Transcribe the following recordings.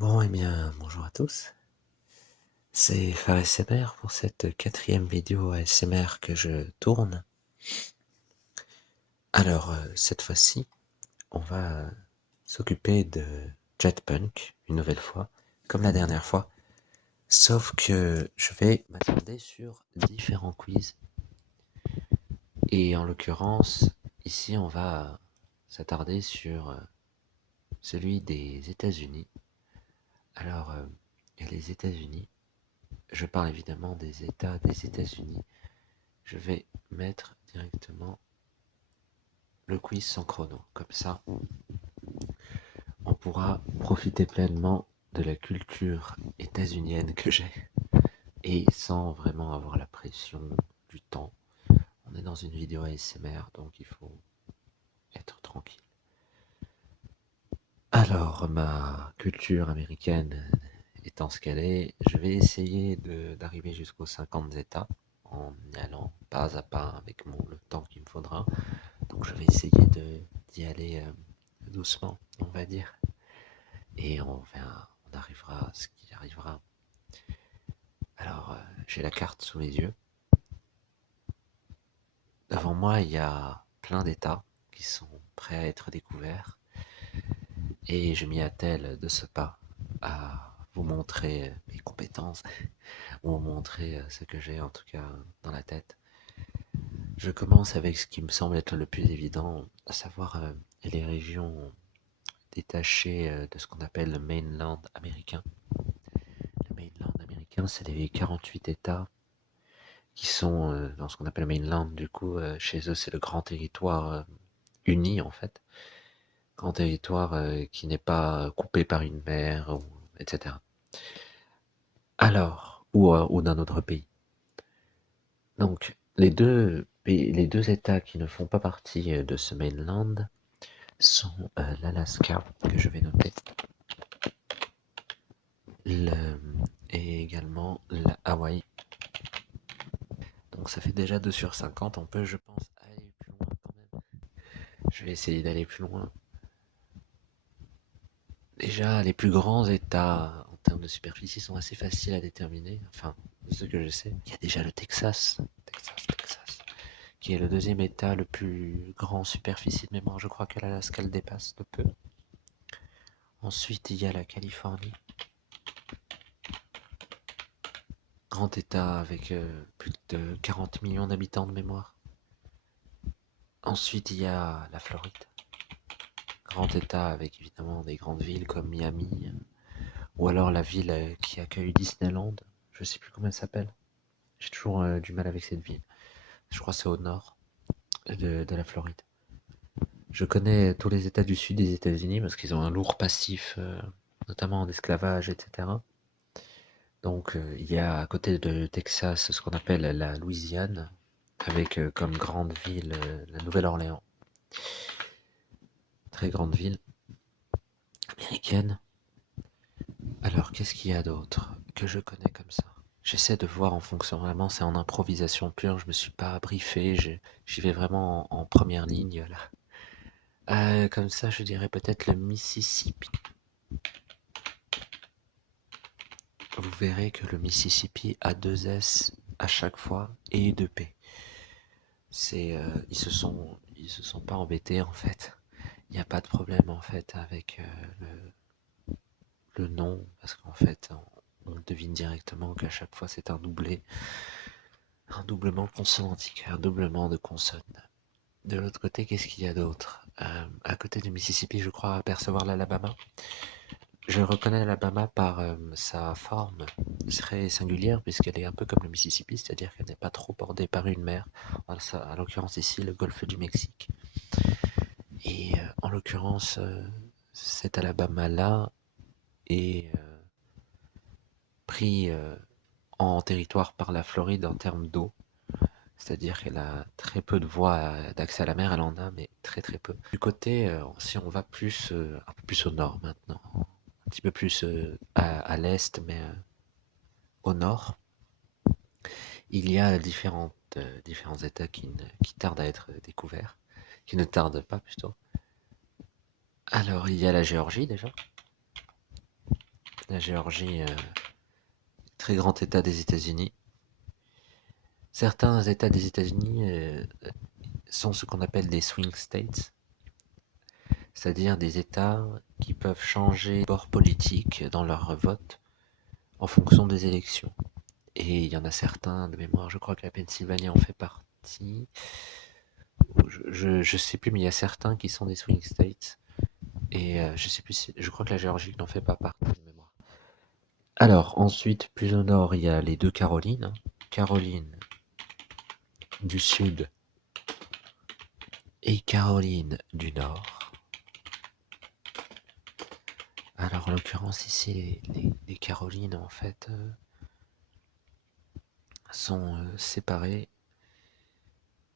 Bon, bonjour à tous. C'est Fares ASMR pour cette quatrième vidéo ASMR que je tourne. Alors, cette fois-ci, on va s'occuper de Jetpunk, une nouvelle fois, comme la dernière fois. Sauf que je vais m'attarder sur différents quiz. Et en l'occurrence, ici, on va s'attarder sur celui des États-Unis. Alors, il y a les États-Unis. Je parle évidemment des États des États-Unis. Je vais mettre directement le quiz sans chrono. Comme ça, on pourra profiter pleinement de la culture états-unienne que j'ai et sans vraiment avoir la pression du temps. On est dans une vidéo ASMR, donc il faut être tranquille. Alors, ma culture américaine étant ce qu'elle est, je vais essayer d'arriver jusqu'aux 50 États en y allant pas à pas avec le temps qu'il me faudra. Donc je vais essayer d'y aller doucement, on va dire. Et on arrivera à ce qui arrivera. Alors, j'ai la carte sous les yeux. Devant moi, il y a plein d'états qui sont prêts à être découverts. Et je m'y attelle de ce pas à vous montrer mes compétences, ou vous montrer ce que j'ai en tout cas dans la tête. Je commence avec ce qui me semble être le plus évident, à savoir les régions détachées de ce qu'on appelle le mainland américain. Le mainland américain, c'est les 48 États qui sont dans ce qu'on appelle le mainland. Du coup, chez eux, c'est le grand territoire uni, en fait. Grand territoire qui n'est pas coupé par une mer, etc. Alors, ou d'un autre pays. Donc, les deux États qui ne font pas partie de ce mainland sont l'Alaska, que je vais noter, et également la Hawaï. Donc ça fait déjà 2 sur 50, on peut, je pense, aller plus loin quand même. Je vais essayer d'aller plus loin. Déjà, les plus grands états en termes de superficie sont assez faciles à déterminer, enfin, de ce que je sais. Il y a déjà le Texas, qui est le deuxième état le plus grand en superficie de mémoire. Je crois que l'Alaska le dépasse de peu. Ensuite, il y a la Californie, grand état avec plus de 40 millions d'habitants de mémoire. Ensuite, il y a la Floride, grand état avec évidemment des grandes villes comme Miami, ou alors la ville qui accueille Disneyland, je sais plus comment elle s'appelle. J'ai toujours du mal avec cette ville. Je crois que c'est au nord de la Floride. Je connais tous les États du sud des États-Unis parce qu'ils ont un lourd passif, notamment en esclavage, etc. Donc il y a à côté de Texas ce qu'on appelle la Louisiane, avec comme grande ville la Nouvelle-Orléans. Très grande ville américaine. Alors qu'est-ce qu'il y a d'autre que je connais comme ça? J'essaie de voir en fonction, vraiment c'est en improvisation pure, je me suis pas briefé, j'y vais vraiment en première ligne là. Comme ça, je dirais peut-être le Mississippi. Vous verrez que le Mississippi a deux S à chaque fois et deux P. Ils se sont pas embêtés en fait. Il n'y a pas de problème en fait avec le nom parce qu'en fait on devine directement qu'à chaque fois c'est un doublé, un doublement consonantique, un doublement de consonnes. De l'autre côté, qu'est-ce qu'il y a d'autre? À côté du Mississippi, je crois apercevoir l'Alabama. Je reconnais l'Alabama par sa forme très singulière, puisqu'elle est un peu comme le Mississippi, c'est-à-dire qu'elle n'est pas trop bordée par une mer. En l'occurrence ici, le golfe du Mexique. Et en l'occurrence, cet Alabama-là est pris en territoire par la Floride en termes d'eau. C'est-à-dire qu'elle a très peu de voies d'accès à la mer, elle en a, mais très très peu. Du côté, si on va plus, un peu plus au nord maintenant, un petit peu plus à l'est, mais au nord, il y a différents États qui tardent à être découverts, qui ne tardent pas plutôt. Alors, il y a la Géorgie déjà, La Géorgie, très grand État des États-Unis. Certains États des États-Unis sont ce qu'on appelle des swing states, c'est-à-dire des États qui peuvent changer de bord politique dans leur vote en fonction des élections. Et il y en a certains, de mémoire, je crois que la Pennsylvanie en fait partie. Je sais plus, mais il y a certains qui sont des swing states. Et je sais plus si, je crois que la Géorgie n'en fait pas partie, de mémoire. Alors, ensuite, plus au nord, il y a les deux Carolines. Caroline du Sud et Caroline du Nord. Alors, en l'occurrence, ici, les Carolines, en fait, sont séparées.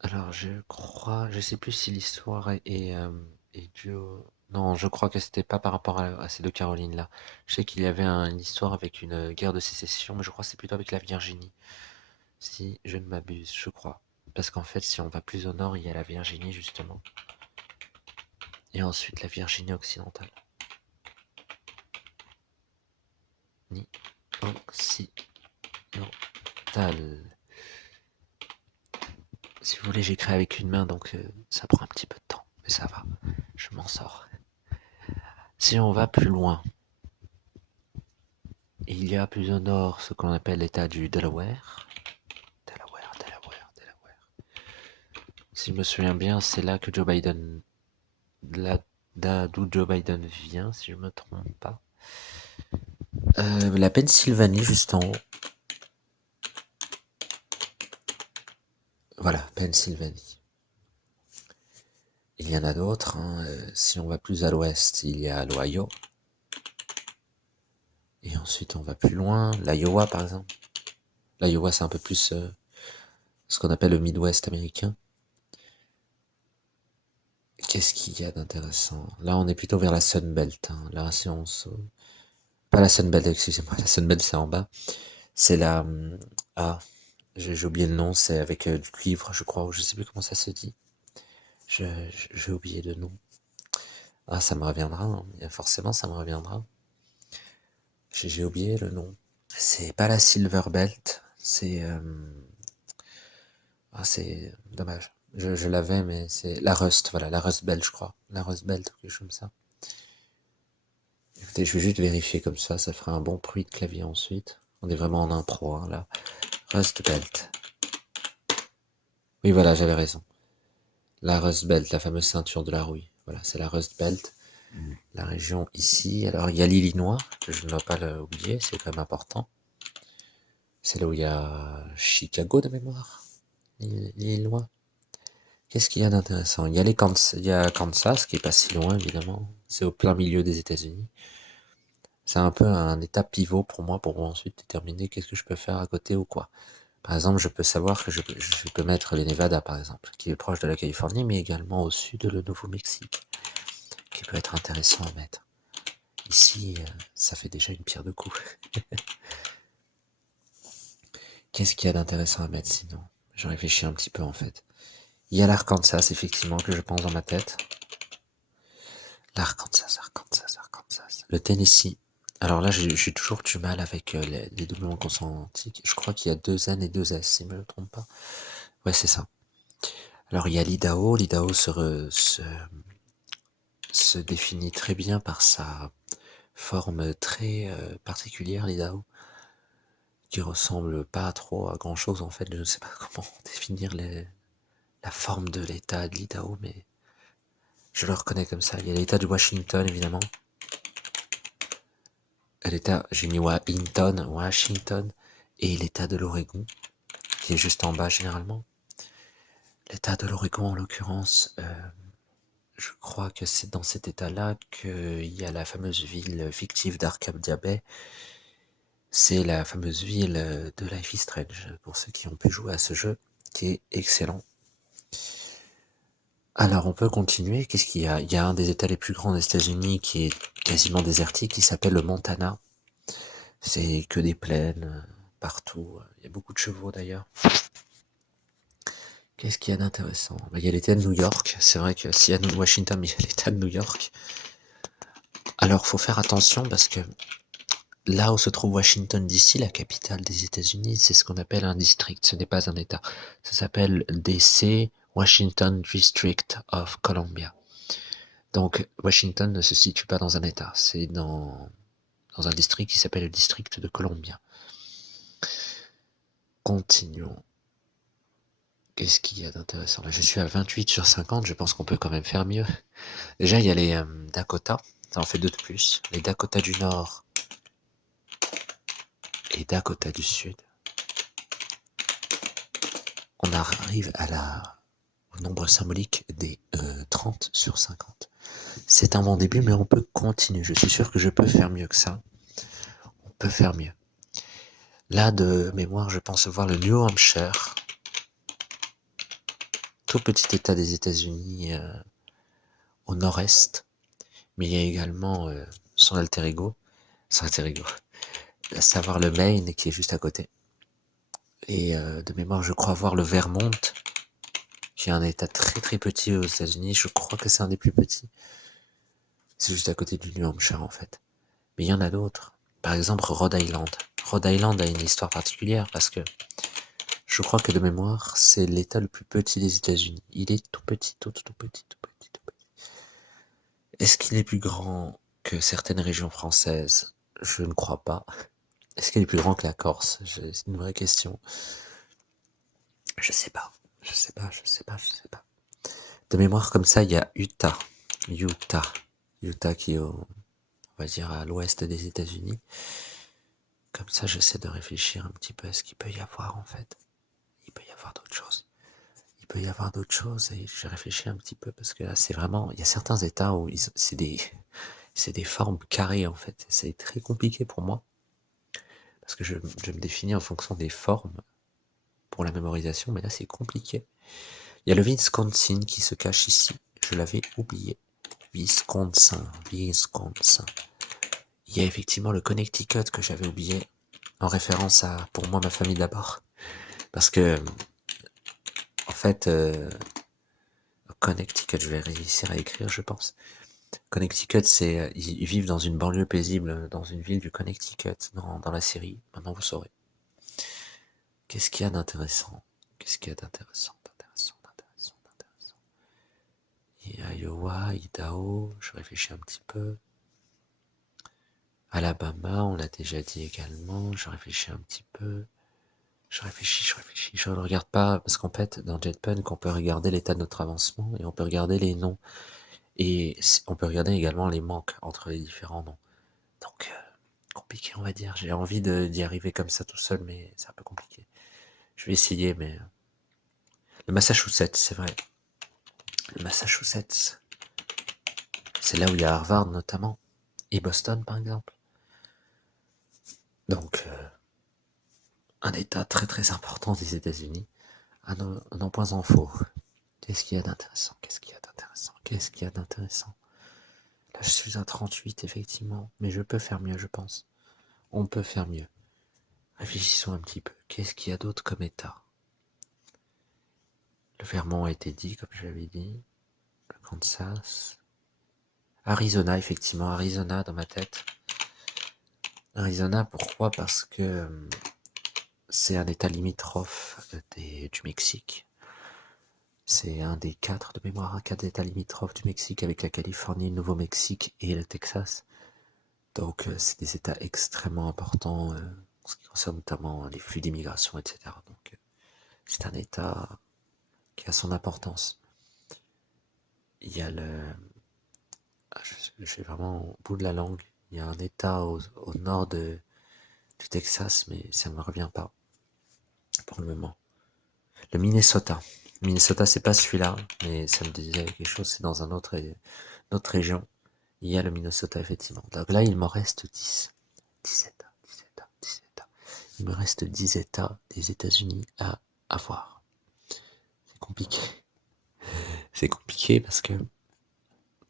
Alors, je crois, je sais plus si l'histoire est due au... Non, je crois que c'était pas par rapport à ces deux Carolines-là. Je sais qu'il y avait une histoire avec une guerre de sécession, mais je crois que c'est plutôt avec la Virginie. Si je ne m'abuse, je crois. Parce qu'en fait, si on va plus au nord, il y a la Virginie, justement. Et ensuite, la Virginie occidentale. Ni occidentale. Si vous voulez, j'écris avec une main, donc ça prend un petit peu de temps. Mais ça va, je m'en sors. Si on va plus loin, il y a plus au nord ce qu'on appelle l'état du Delaware. Delaware. Si je me souviens bien, c'est là que Joe Biden... d'où Joe Biden vient, si je me trompe pas. La Pennsylvanie, juste en haut. Voilà, Pennsylvanie. Il y en a d'autres. Hein. Si on va plus à l'ouest, il y a l'Ohio. Et ensuite, on va plus loin. L'Iowa, par exemple. L'Iowa, c'est un peu plus ce qu'on appelle le Midwest américain. Qu'est-ce qu'il y a d'intéressant? Là, on est plutôt vers la Sunbelt. Hein. Là, si on se... Pas la Sunbelt, excusez-moi. La Sunbelt, c'est en bas. C'est la... Ah, j'ai oublié le nom. C'est avec du cuivre, je crois. Ou je sais plus comment ça se dit. J'ai oublié le nom. Ah, ça me reviendra. Hein. Forcément, ça me reviendra. J'ai oublié le nom. C'est pas la Silver Belt. C'est... Ah, c'est dommage. Je l'avais, mais c'est la Rust. Voilà, la Rust Belt, je crois. La Rust Belt, quelque chose comme ça. Écoutez, je vais juste vérifier comme ça fera un bon bruit de clavier ensuite. On est vraiment en impro, hein, là. Rust Belt. Oui, voilà, j'avais raison. La Rust Belt, la fameuse ceinture de la rouille. Voilà, c'est la Rust Belt. La région ici. Alors, il y a l'Illinois, que je ne dois pas l'oublier, c'est quand même important. C'est là où il y a Chicago de mémoire. L'Illinois. Qu'est-ce qu'il y a d'intéressant? Il y a Kansas, qui est pas si loin, évidemment. C'est au plein milieu des États-Unis. C'est un peu un état pivot pour moi, pour ensuite déterminer qu'est-ce que je peux faire à côté ou quoi. Par exemple, je peux savoir que je peux mettre les Nevada, par exemple, qui est proche de la Californie, mais également au sud le Nouveau-Mexique, qui peut être intéressant à mettre. Ici, ça fait déjà une pierre de coups. Qu'est-ce qu'il y a d'intéressant à mettre sinon? Je réfléchis un petit peu en fait. Il y a l'Arkansas, effectivement, que je pense dans ma tête. L'Arkansas. Le Tennessee. Alors là, j'ai toujours du mal avec les doublements consonantiques. Je crois qu'il y a 2 N et 2 S, si je ne me trompe pas. Ouais, c'est ça. Alors il y a l'Idaho. L'Idaho se définit très bien par sa forme très particulière, l'Idaho, qui ressemble pas trop à grand chose en fait. Je ne sais pas comment définir la forme de l'état de l'Idaho, mais je le reconnais comme ça. Il y a l'état de Washington, évidemment. L'état, j'ai mis Washington, et l'état de l'Oregon, qui est juste en bas généralement. L'état de l'Oregon, en l'occurrence, je crois que c'est dans cet état-là qu'il y a la fameuse ville fictive d'Arcadia Bay. C'est la fameuse ville de Life is Strange, pour ceux qui ont pu jouer à ce jeu, qui est excellent. Alors, on peut continuer. Qu'est-ce qu'il y a? Il y a un des états les plus grands des États-Unis qui est quasiment désertique, qui s'appelle le Montana. C'est que des plaines partout. Il y a beaucoup de chevaux d'ailleurs. Qu'est-ce qu'il y a d'intéressant? Il y a l'état de New York. C'est vrai que s'il y a Washington, mais il y a l'état de New York. Alors, faut faire attention parce que là où se trouve Washington DC, la capitale des États-Unis, c'est ce qu'on appelle un district, ce n'est pas un État. Ça s'appelle DC, Washington District of Columbia. Donc Washington ne se situe pas dans un État, c'est dans un district qui s'appelle le district de Columbia. Continuons. Qu'est-ce qu'il y a d'intéressant? Là, je suis à 28 sur 50, je pense qu'on peut quand même faire mieux. Déjà, il y a les Dakota, ça en fait 2 de plus. Les Dakota du Nord et Dakota du Sud. On arrive au nombre symbolique des 30 sur 50. C'est un bon début, mais on peut continuer. Je suis sûr que je peux faire mieux que ça. On peut faire mieux. Là, de mémoire, je pense voir le New Hampshire, tout petit état des États-Unis au nord-est, mais il y a également son alter ego, à savoir le Maine qui est juste à côté. Et de mémoire, je crois voir le Vermont, qui est un état très très petit aux États-Unis. Je crois que c'est un des plus petits. C'est juste à côté du New Hampshire en fait. Mais il y en a d'autres. Par exemple, Rhode Island. Rhode Island a une histoire particulière parce que je crois que de mémoire, c'est l'état le plus petit des États-Unis. Il est tout petit, tout petit, tout petit, tout petit. Est-ce qu'il est plus grand que certaines régions françaises? Je ne crois pas. Est-ce qu'il est plus grand que la Corse? C'est une vraie question. Je sais pas. Je sais pas, je sais pas, je sais pas. De mémoire comme ça, il y a Utah. Utah qui est on va dire à l'ouest des États-Unis. Comme ça, j'essaie de réfléchir un petit peu à ce qu'il peut y avoir en fait. Il peut y avoir d'autres choses. Il peut y avoir d'autres choses et je réfléchis un petit peu parce que là, c'est vraiment, il y a certains États où c'est des formes carrées en fait. C'est très compliqué pour moi parce que je me définis en fonction des formes pour la mémorisation, mais là, c'est compliqué. Il y a le Wisconsin qui se cache ici. Je l'avais oublié. Wisconsin. Il y a effectivement le Connecticut que j'avais oublié en référence à, pour moi, ma famille d'abord. Parce que, en fait, Connecticut, je vais réussir à écrire, je pense. Connecticut, c'est, ils vivent dans une banlieue paisible, dans une ville du Connecticut, dans la série. Maintenant, vous saurez. Qu'est-ce qu'il y a d'intéressant? Qu'est-ce qu'il y a d'intéressant? Il y a Iowa, Idaho, je réfléchis un petit peu. Alabama, on l'a déjà dit également, je réfléchis un petit peu. Je réfléchis, je ne regarde pas, parce qu'en fait, dans Jetpunk, on peut regarder l'état de notre avancement, et on peut regarder les noms, et on peut regarder également les manques entre les différents noms. Donc, compliqué, on va dire. J'ai envie d'y arriver comme ça tout seul, mais c'est un peu compliqué. Je vais essayer, mais... Le Massachusetts, c'est vrai. Le Massachusetts, c'est là où il y a Harvard notamment, et Boston par exemple. Donc, un état très très important des États-Unis. À nos points infos. Qu'est-ce qu'il y a d'intéressant? Qu'est-ce qu'il y a d'intéressant? Qu'est-ce qu'il y a d'intéressant? Là, je suis à 38, effectivement. Mais je peux faire mieux, je pense. On peut faire mieux. Réfléchissons un petit peu. Qu'est-ce qu'il y a d'autre comme état? Le Vermont a été dit, comme je l'avais dit. Le Kansas. Arizona, effectivement. Arizona dans ma tête. Arizona, pourquoi? Parce que c'est un état limitrophe du Mexique. C'est un des 4 de mémoire, 4 états limitrophes du Mexique avec la Californie, le Nouveau-Mexique et le Texas. Donc c'est des états extrêmement importants en ce qui concerne notamment les flux d'immigration, etc. Donc c'est un état qui a son importance. Il y a je suis vraiment au bout de la langue. Il y a un état au nord du Texas, mais ça ne me revient pas pour le moment. Le Minnesota. Le Minnesota, c'est pas celui-là, mais ça me disait quelque chose, c'est dans une autre région. Il y a le Minnesota, effectivement. Donc là, il m'en reste 10. 10 États, 10 États, 10 États. Il me reste 10 États des États-Unis à voir. C'est compliqué. C'est compliqué parce que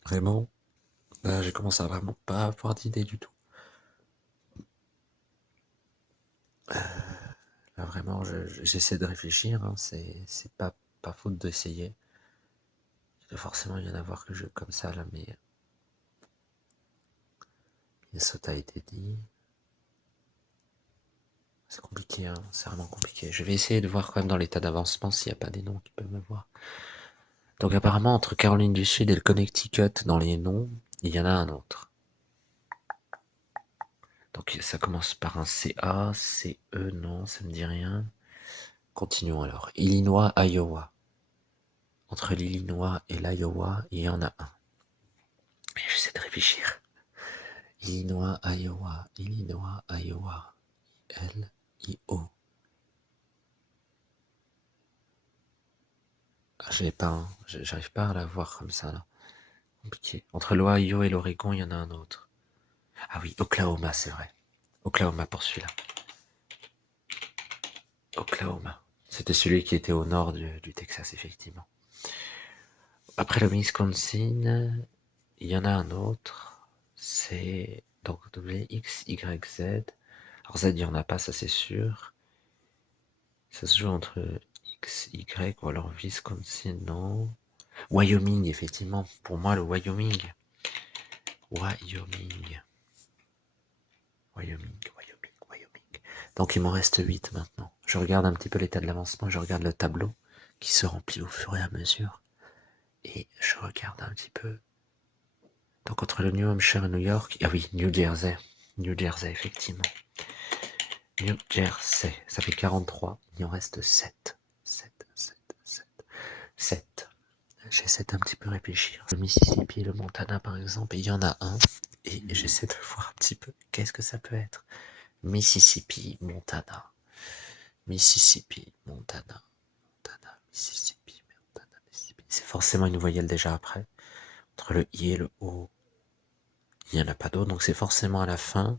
vraiment, là, je commence à vraiment pas avoir d'idée du tout. Là, vraiment, j'essaie de réfléchir. Hein. C'est pas faute d'essayer. Il doit forcément y en avoir que je comme ça là, mais Minnesota a été dit. C'est compliqué, hein, c'est vraiment compliqué. Je vais essayer de voir quand même dans l'état d'avancement s'il n'y a pas des noms qui peuvent me voir. Donc apparemment, entre Caroline du Sud et le Connecticut, dans les noms, il y en a un autre. Donc ça commence par un CA, CE, non, ça me dit rien. Continuons alors. Illinois, Iowa. Entre l'Illinois et l'Iowa, il y en a un. Et j'essaie de réfléchir. Illinois, Iowa, Illinois, Iowa. L-I-O. Ah, je l'ai pas, hein. J'arrive pas à la voir comme ça, là. Compliqué. Entre l'Ohio et l'Oregon, il y en a un autre. Ah oui, Oklahoma, c'est vrai. Oklahoma pour celui-là. Oklahoma. C'était celui qui était au nord du Texas, effectivement. Après le Wisconsin, il y en a un autre. C'est donc W, X, Y, Z. Alors Z, il n'y en a pas, ça c'est sûr. Ça se joue entre X, Y ou alors Wisconsin, non. Wyoming, effectivement. Pour moi, le Wyoming. Wyoming. Wyoming, Wyoming, Wyoming. Donc il m'en reste 8 maintenant. Je regarde un petit peu l'état de l'avancement, je regarde le tableau qui se remplit au fur et à mesure. Et je regarde un petit peu. Donc entre le New Hampshire et New York, ah oui, New Jersey. New Jersey, effectivement. New Jersey, ça fait 43, il en reste 7. 7, 7, 7. 7. J'essaie d'un petit peu réfléchir. Le Mississippi et le Montana, par exemple, et il y en a un. Et j'essaie de voir un petit peu qu'est-ce que ça peut être. Mississippi, Montana. Mississippi, Montana. Montana, Mississippi, Montana, Mississippi. C'est forcément une voyelle déjà après. Entre le I et le O, il n'y en a pas d'autre, donc c'est forcément à la fin.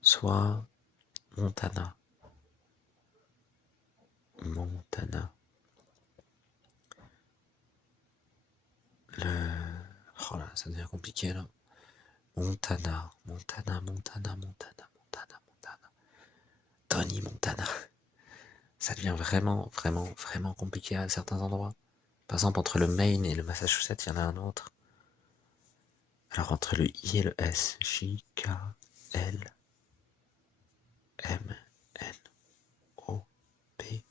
Soit Montana. Montana. Oh là, ça devient compliqué là. Montana, Montana, Montana, Montana, Montana, Montana. Tony Montana. Ça devient vraiment, vraiment, vraiment compliqué à certains endroits. Par exemple, entre le Maine et le Massachusetts, il y en a un autre. Alors, entre le I et le S, J, K, L, M, N, O, P,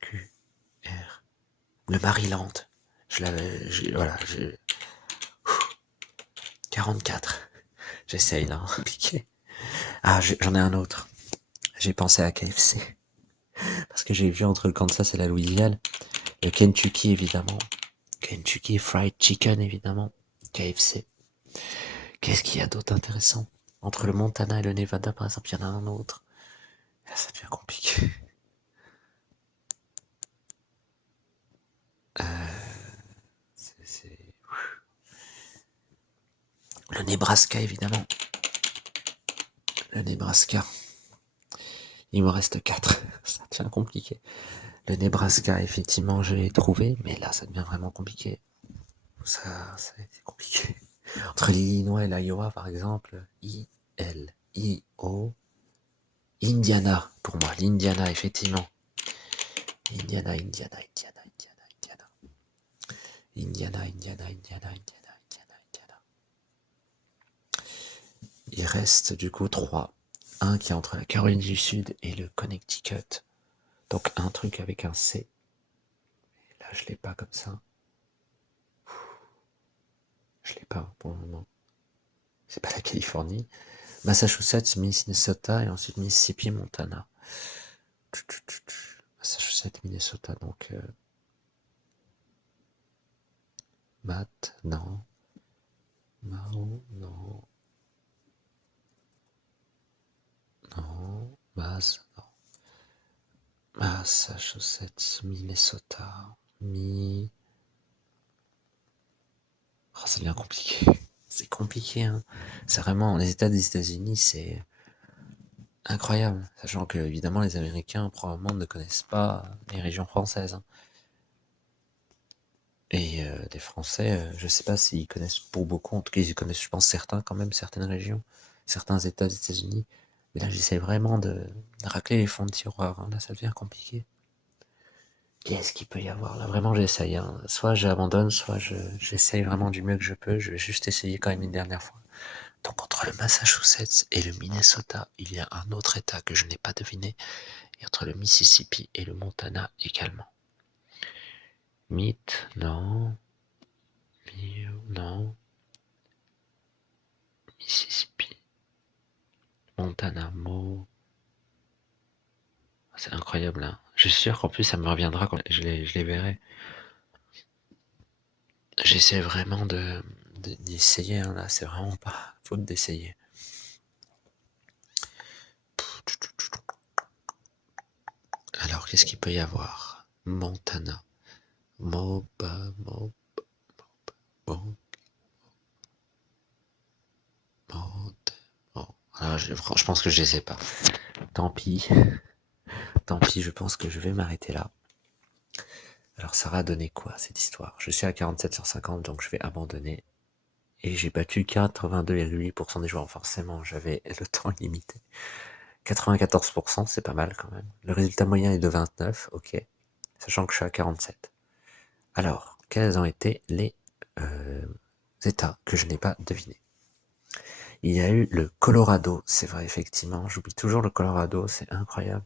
Q, R. Le Maryland. Voilà, 44. J'essaye là, compliqué. Ah, j'en ai un autre. J'ai pensé à KFC. Parce que j'ai vu entre le Kansas et la Louisiane. Le Kentucky, évidemment. Kentucky Fried Chicken, évidemment. KFC. Qu'est-ce qu'il y a d'autre intéressant? Entre le Montana et le Nevada, par exemple, il y en a un autre. Là, ça devient compliqué. C'est... Le Nebraska, évidemment. Le Nebraska. Il me reste 4. Ça devient compliqué. Le Nebraska, effectivement, je l'ai trouvé, mais là, ça devient vraiment compliqué. Ça a été compliqué. Entre l'Illinois et l'Iowa, par exemple, I-L-I-O. Indiana, pour moi, l'Indiana, effectivement. Indiana, Indiana, Indiana, Indiana, Indiana. Indiana, Indiana, Indiana, Indiana, Indiana, Indiana. Il reste du coup 3. Un qui est entre la Caroline du Sud et le Connecticut. Donc un truc avec un C. Et là, je l'ai pas comme ça. Je l'ai pas pour le moment. C'est pas la Californie. Massachusetts, Minnesota et ensuite Mississippi, Montana. Massachusetts, Minnesota, donc Matt, non. Mao, non. Non. Mass, non. Massachusetts, Minnesota, Oh, ça devient compliqué. C'est compliqué, hein. C'est vraiment, les États des États-Unis, c'est incroyable. Sachant que, évidemment, les Américains, probablement, ne connaissent pas les régions françaises, hein. Et les Français, je sais pas s'ils connaissent pour beaucoup, en tout cas ils connaissent, je pense, certains quand même, certaines régions, certains États des États-Unis. Mais là, j'essaie vraiment de racler les fonds de tiroir, hein. Là, ça devient compliqué. Qu'est-ce qu'il peut y avoir là? Vraiment, j'essaye, hein. Soit j'abandonne, soit j'essaye vraiment du mieux que je peux. Je vais juste essayer quand même une dernière fois. Donc, entre le Massachusetts et le Minnesota, il y a un autre État que je n'ai pas deviné, et entre le Mississippi et le Montana également. Meat, non. Non. Mississippi. Montana, C'est incroyable, hein. Je suis sûr qu'en plus ça me reviendra quand je les verrai. J'essaie vraiment d'essayer, hein, là, c'est vraiment pas faute d'essayer. Alors, qu'est-ce qu'il peut y avoir? Montana. Bon. Alors, je pense que je les ai pas. Tant pis. Tant pis, je pense que je vais m'arrêter là. Alors, ça va donner quoi, cette histoire? Je suis à 47 sur 50, donc je vais abandonner. Et j'ai battu 82,8% des joueurs. Forcément, j'avais le temps illimité. 94%, c'est pas mal quand même. Le résultat moyen est de 29, ok. Sachant que je suis à 47. Alors, quels ont été les États que je n'ai pas devinés? Il y a eu le Colorado, c'est vrai, effectivement. J'oublie toujours le Colorado, c'est incroyable.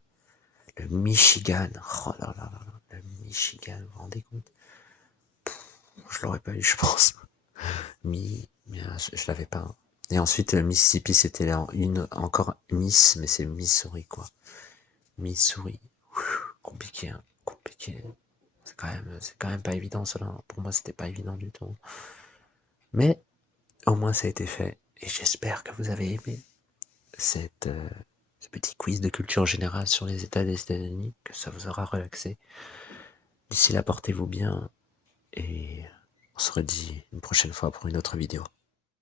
Le Michigan, oh là là là là, le Michigan, vous vous rendez compte? Je l'aurais pas eu, je pense. Mais je l'avais pas. Et ensuite, Mississippi, c'était encore Miss, mais c'est Missouri, quoi. Missouri. Compliqué, hein, compliqué. C'est quand même pas évident, cela. Pour moi, c'était pas évident du tout. Mais, au moins, ça a été fait. Et j'espère que vous avez aimé ce petit quiz de culture générale sur les États des États-Unis, que ça vous aura relaxé. D'ici là, portez-vous bien. Et on se redit une prochaine fois pour une autre vidéo.